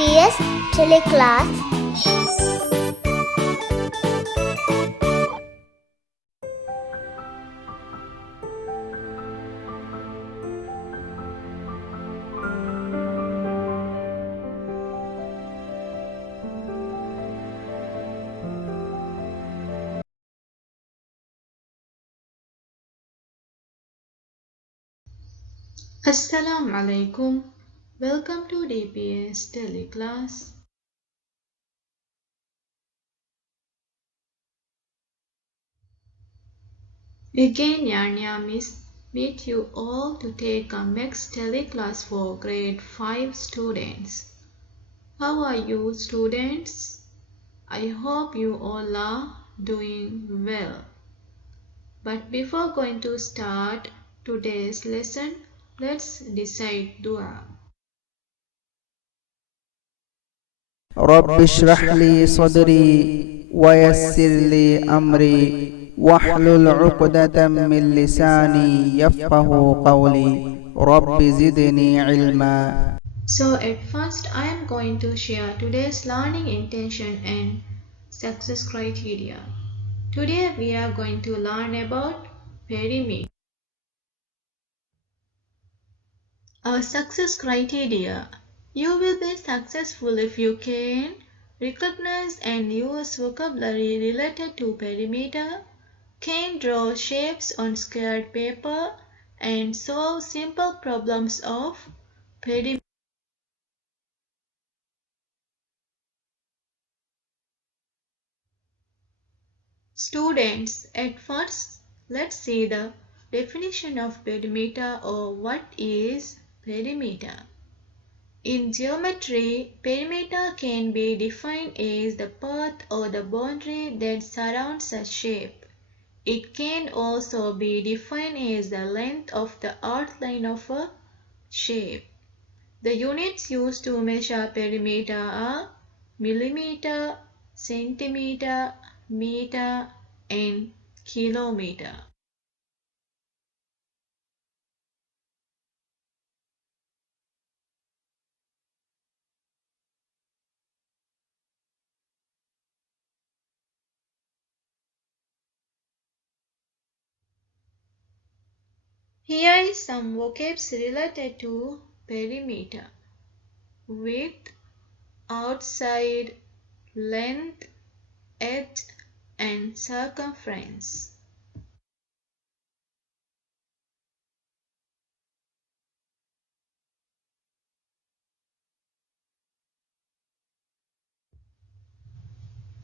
DPS TeleClass. Assalamu alaikum. Welcome to DPS TeleClass. Again, Yaania meet you all to take a mixed TeleClass for grade 5 students. How are you, students? I hope you all are doing well. But before going to start today's lesson, let's decide dua. رب اشرح لي صدري ويسر لي أمري واحلل عقدة من لساني يفقه قولي رب زدني علما. So at first I am going to share today's learning intention and success criteria. Today we are going to learn about perimeter. Our success criteria. You will be successful if you can recognize and use vocabulary related to perimeter, can draw shapes on squared paper, and solve simple problems of perimeter. Students, at first, let's see the definition of perimeter or what is perimeter. In geometry, perimeter can be defined as the path or the boundary that surrounds a shape. It can also be defined as the length of the outline of a shape. The units used to measure perimeter are millimeter, centimeter, meter, and kilometer. Here is some vocabs related to perimeter: width, outside, length, edge, and circumference.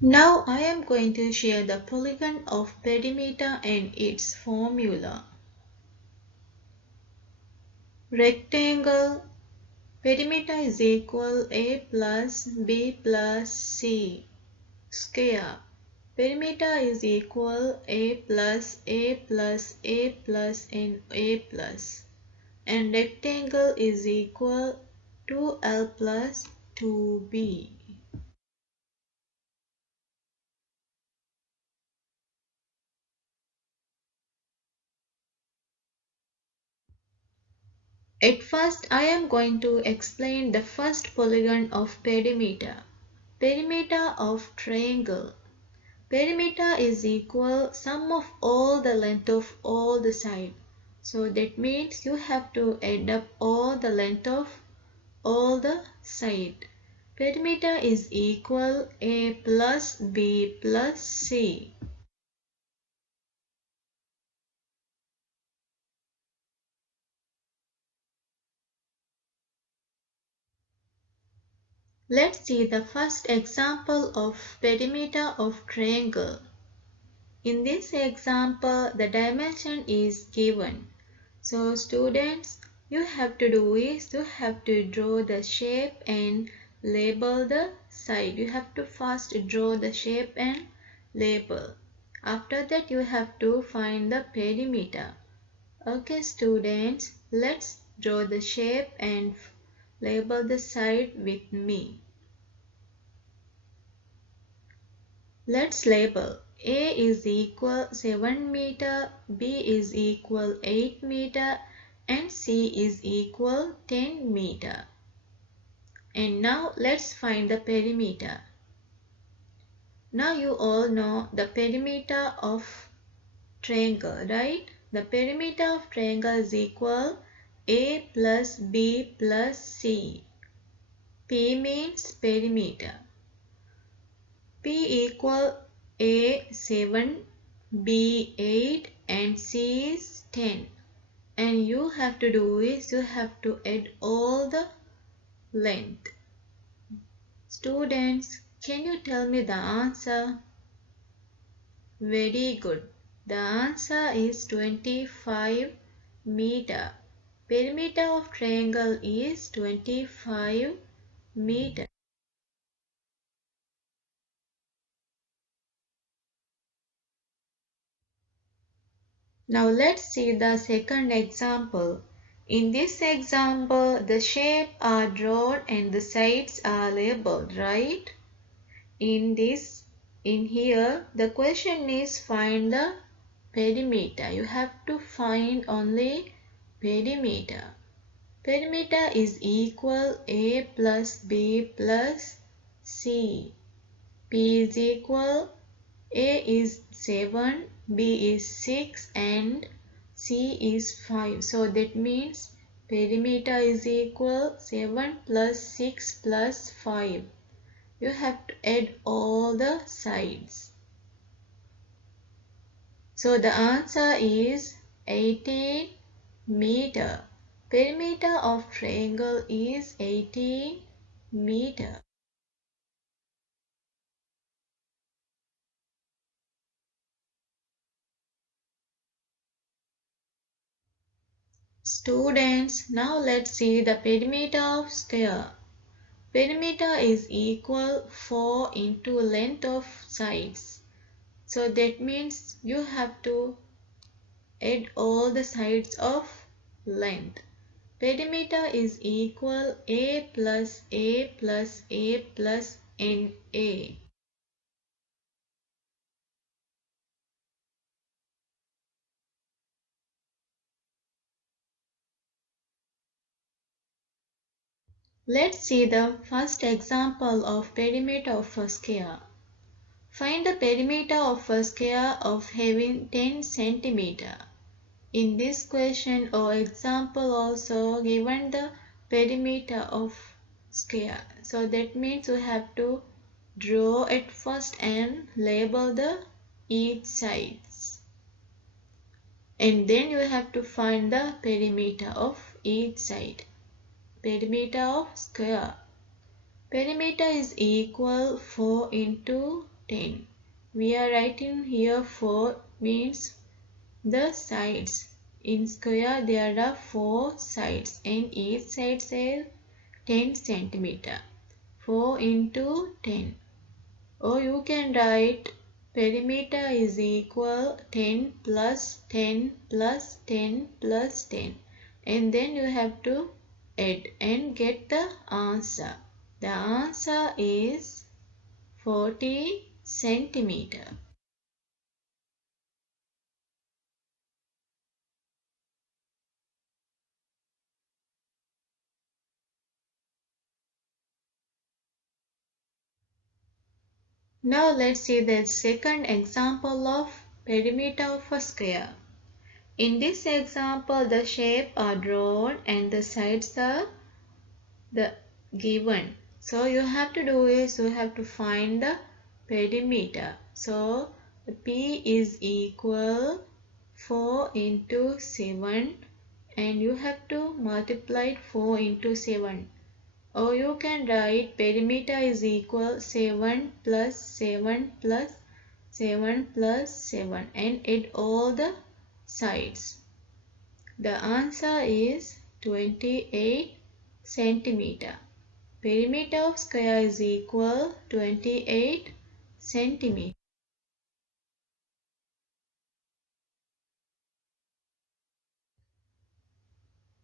Now I am going to share the polygon of perimeter and its formula. Rectangle. Perimeter is equal A plus B plus C. Square. Perimeter is equal A plus A plus A plus and A plus. And rectangle is equal 2L plus 2B. At first, I am going to explain the first polygon of perimeter. Perimeter of triangle. Perimeter is equal sum of all the length of all the side. So that means you have to add up all the length of all the side. Perimeter is equal A plus B plus C. Let's see the first example of perimeter of triangle. In this example, the dimension is given. So students, you have to do is you have to draw the shape and label the side. You have to first draw the shape and label. After that, you have to find the perimeter. Okay students, let's draw the shape and label the side with me. Let's label. A is equal 7 meter, B is equal 8 meter, and C is equal 10 meter. And now let's find the perimeter. Now you all know the perimeter of triangle, right? The perimeter of triangle is equal A plus B plus C. P means perimeter. P equal A 7, B 8 and C is 10. And you have to do is you have to add all the length. Students, can you tell me the answer? Very good. The answer is 25 meter. Perimeter of triangle is 25 meter. Now let's see the second example. In this example, the shapes are drawn and the sides are labeled, right? In here, the question is find the perimeter. You have to find only perimeter. Perimeter is equal A plus B plus C. P is equal A is 7, B is 6 and C is 5. So that means perimeter is equal 7 plus 6 plus 5. You have to add all the sides. So the answer is 18 meter. Perimeter of triangle is 18 meter. Students, now let's see the perimeter of square. Perimeter is equal 4 into length of sides. So that means you have to add all the sides of length. Perimeter is equal A plus A plus A plus NA. Let's see the first example of perimeter of a square. Find the perimeter of a square of having 10 centimeter. In this question or example also given the perimeter of square. So that means you have to draw it first and label the each sides. And then you have to find the perimeter of each side. Perimeter of square. Perimeter is equal 4 into 10. We are writing here 4 means the sides. In square there are 4 sides and each side is 10 centimeter. 4 into 10. Or you can write perimeter is equal 10 plus 10 plus 10 plus 10. And then you have to add and get the answer. The answer is 40 centimeter. Now let's see the second example of perimeter of a square. In this example, the shapes are drawn and the sides are given. So you have to do is you have to find the perimeter. So P is equal 4 into 7 and you have to multiply 4 into 7. Or you can write perimeter is equal 7 plus 7 plus 7 plus 7 and add all the sides. The answer is 28 centimeter. Perimeter of square is equal 28 centimeter.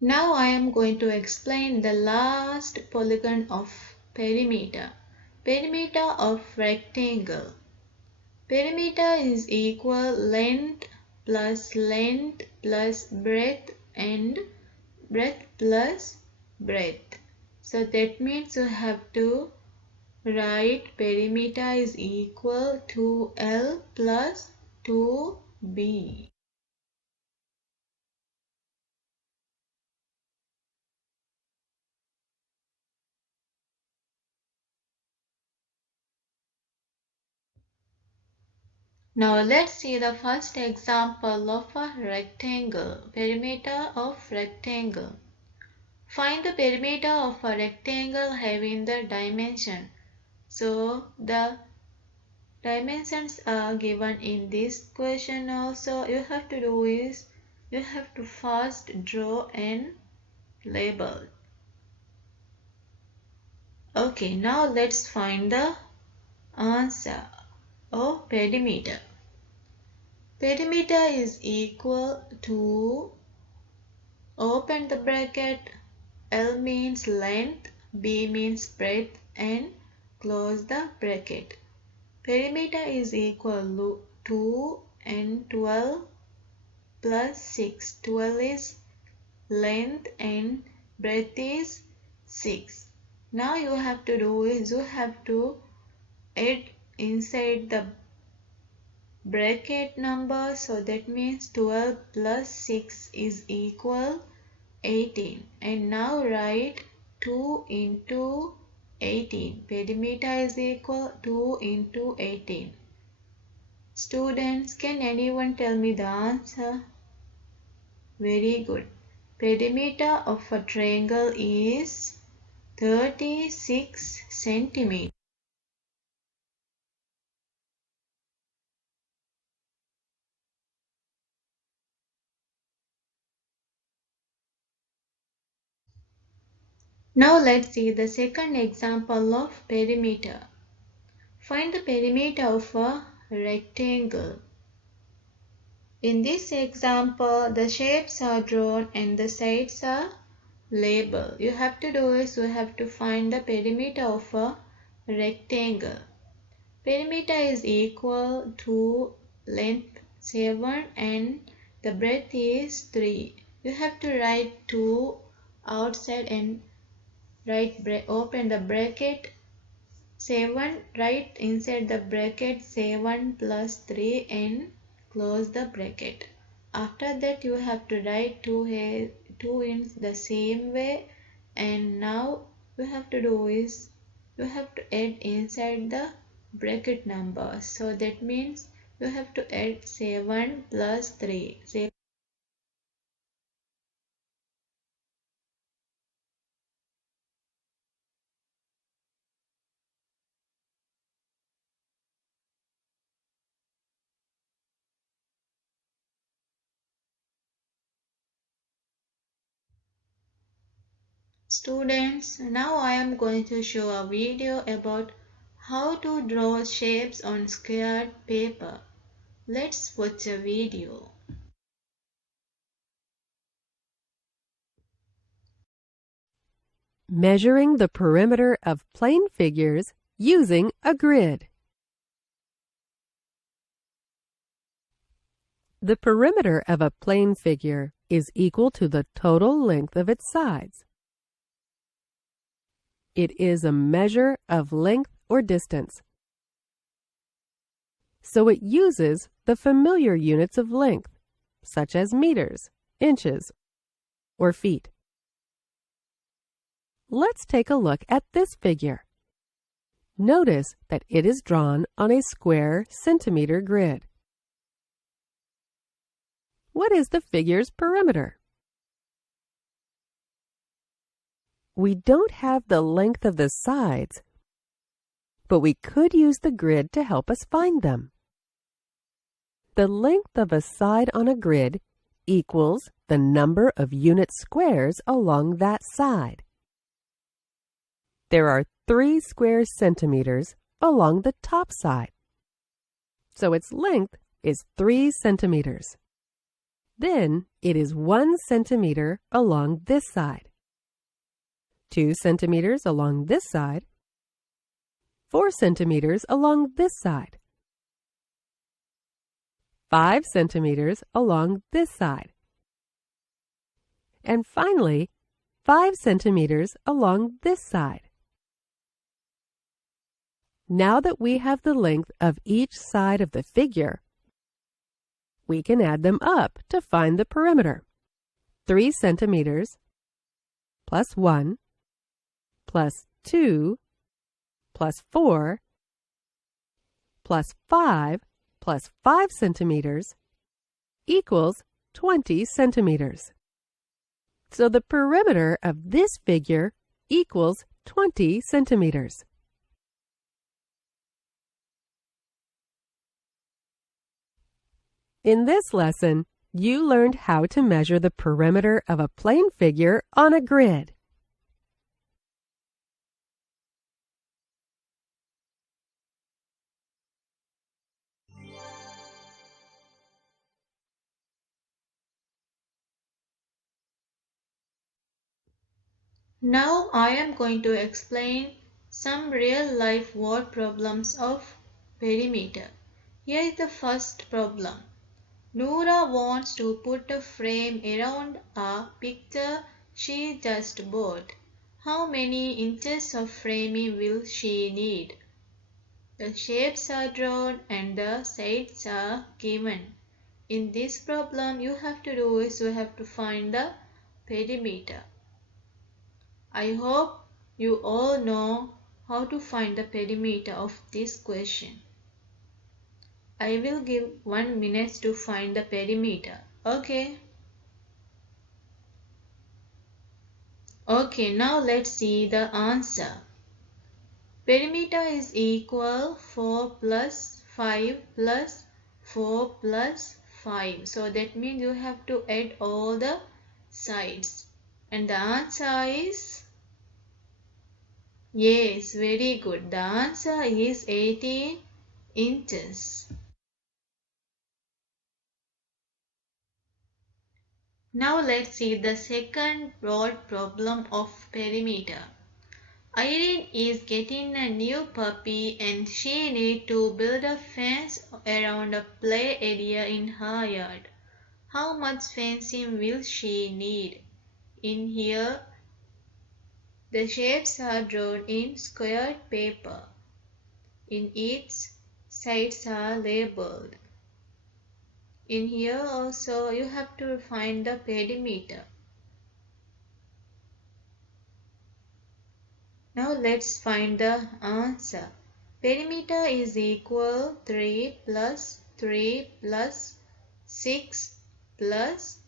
Now I am going to explain the last polygon of perimeter. Perimeter of rectangle. Perimeter is equal length plus breadth and breadth plus breadth. So that means you have to write perimeter is equal to L plus 2B. Now let's see the first example of a rectangle. Perimeter of rectangle. Find the perimeter of a rectangle having the dimension. So the dimensions are given in this question also. You have to do is you have to first draw and label. Okay, now let's find the answer of perimeter. Perimeter is equal to, open the bracket, L means length, B means breadth, and close the bracket. Perimeter is equal to 2 and 12 plus 6. 12 is length and breadth is 6. Now you have to do is you have to add inside the bracket number, so that means 12 plus 6 is equal 18. And now write 2 into 18. Perimeter is equal 2 into 18. Students, can anyone tell me the answer? Very good. Perimeter of a triangle is 36 centimeters. Now let's see the second example of perimeter. Find the perimeter of a rectangle. In this example, the shapes are drawn and the sides are labeled. You have to do is you have to find the perimeter of a rectangle. Perimeter is equal to length 7 and the breadth is 3. You have to write 2 outside and open the bracket 7, write inside the bracket 7 plus 3 and close the bracket. After that you have to write 2 in the same way, and now you have to do is you have to add inside the bracket number. So that means you have to add 7 plus 3. Students, now I am going to show a video about how to draw shapes on squared paper. Let's watch a video. Measuring the perimeter of plane figures using a grid. The perimeter of a plane figure is equal to the total length of its sides. It is a measure of length or distance, so it uses the familiar units of length, such as meters, inches, or feet. Let's take a look at this figure. Notice that it is drawn on a square centimeter grid. What is the figure's perimeter? We don't have the length of the sides, but we could use the grid to help us find them. The length of a side on a grid equals the number of unit squares along that side. There are 3 square centimeters along the top side, so its length is 3 centimeters. Then it is 1 centimeter along this side, 2 centimeters along this side, 4 centimeters along this side, 5 centimeters along this side, and finally 5 centimeters along this side. Now that we have the length of each side of the figure, we can add them up to find the perimeter. 3 centimeters plus 1 plus 2 plus 4 plus 5 plus 5 centimeters equals 20 centimeters. So the perimeter of this figure equals 20 centimeters. In this lesson, you learned how to measure the perimeter of a plane figure on a grid. Now I am going to explain some real-life word problems of perimeter. Here is the first problem. Noora wants to put a frame around a picture she just bought. How many inches of framing will she need? The shapes are drawn and the sides are given. In this problem, you have to find the perimeter. I hope you all know how to find the perimeter of this question. I will give 1 minute to find the perimeter. Okay? Okay, now let's see the answer. Perimeter is equal 4 plus 5 plus 4 plus 5. So that means you have to add all the sides. And the answer is, yes, very good. The answer is 18 inches. Now let's see the second broad problem of perimeter. Irene is getting a new puppy and she needs to build a fence around a play area in her yard. How much fencing will she need? In here, the shapes are drawn in squared paper. In each, sides are labeled. In here also, you have to find the perimeter. Now let's find the answer. Perimeter is equal 3 plus 3 plus 6 plus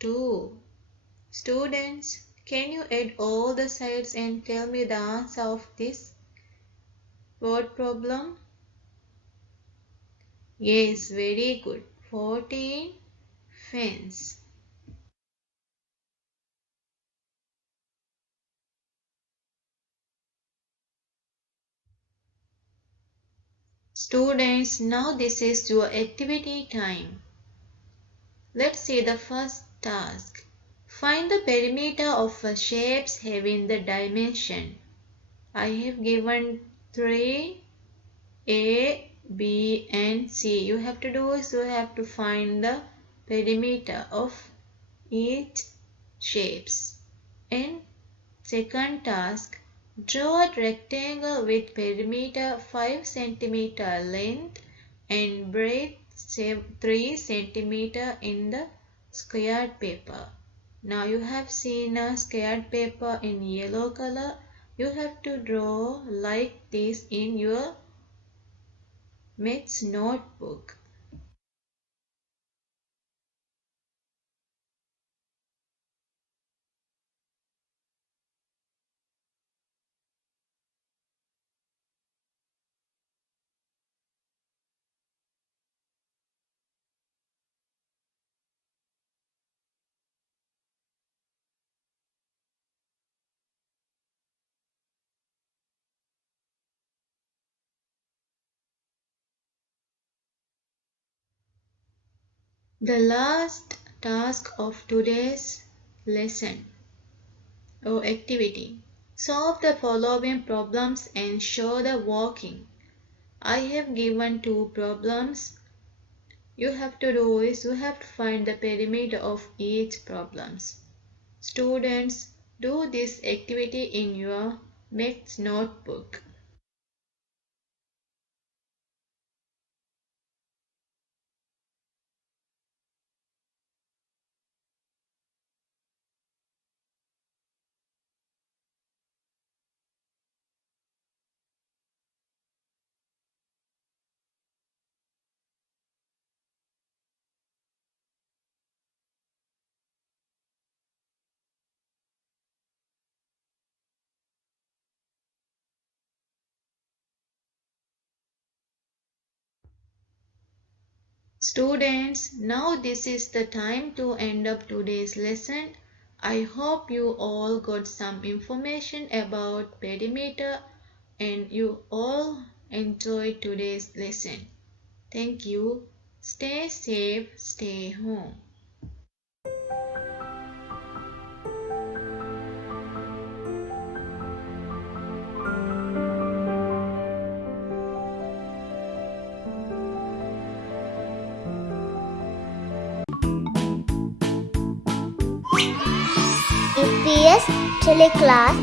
2. Students, can you add all the sides and tell me the answer of this word problem? Yes, very good. 14 fence. Students, now this is your activity time. Let's see the first task. Find the perimeter of a shapes having the dimension. I have given 3, A, B and C. You have to find the perimeter of each shapes. And second task, draw a rectangle with perimeter 5 cm length and breadth 3 cm in the squared paper. Now you have seen a squared paper in yellow color. You have to draw like this in your maths notebook. The last task of today's lesson or activity. Solve the following problems and show the working. I have given 2 problems. You have to find the perimeter of each problems. Students, Do this activity in your maths notebook. Students, now this is the time to end up today's lesson. I hope you all got some information about perimeter and you all enjoyed today's lesson. Thank you. Stay safe, stay home. DPS TeleClass